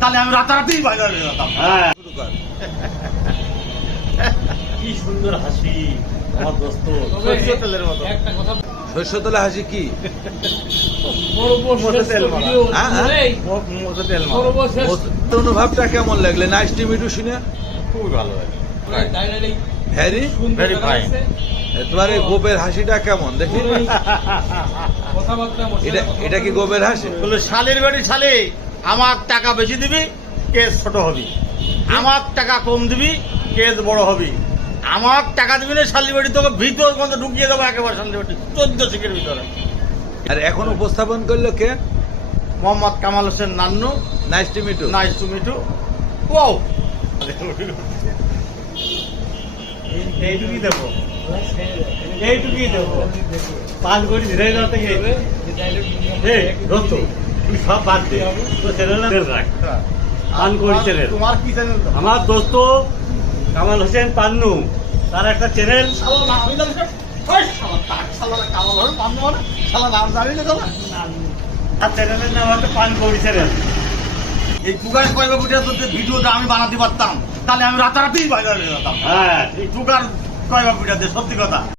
তাহলে আমি রাতারাতি ভাইরাল হয়ে যেতাম। হ্যাঁ, কি সুন্দর হাসি আমার দোস্ত, সরষের তেলের মতো। একটা কথা সরষের তেলে হাসি কি? মোটে তেল মারা। মোটে তেল মারা। অনুভবটা কেমন লাগলে? নাইস টু মিট ইউ শুনে। খুবই ভালো লাগে। Harry, Very fine. তোমার এই গোপের হাসিটা কেমন দেখি? এটা কি গোপের হাসি? বলে শালির বাড়ি শালি, আমার টাকা বেশি দিবি কেস ছোট হবি, আমার টাকা কম দিবি কেস বড় হবি, আমার টাকা দিবি না শালির বাড়ি তোকে ভিতর মধ্যে ঢুকিয়ে দেবো একেবারে শালির বাড়ি 14 শিখের ভিতরে। আর এখন উপস্থাপন করলো কে? Mohammad Kamal Hossain Nannu. Nice to meet you. Nice to meet you. Wow, এইটুকুই দেবো, এইটুকুই দেবো। পাঁচ কোটি ধীরে যাতে দোস্ত তুই সব বাদ দে, তো চ্যানেল রাখ। পান করি চ্যানেল, তোমার কি চ্যানেল? আমার দোস্ত কামাল হোসেন পান্নু, তার একটা চ্যানেল। আর চ্যানেলের নাম হচ্ছে পান করি চ্যানেল। এই টুকার কয়েক ভিডিওটা আমি বানাতে পারতাম, তাহলে আমি রাতারাতি ভাইরাল হয়ে যেতাম। হ্যাঁ, এই টুকার কয়েক ভিডিওতে সত্যি কথা।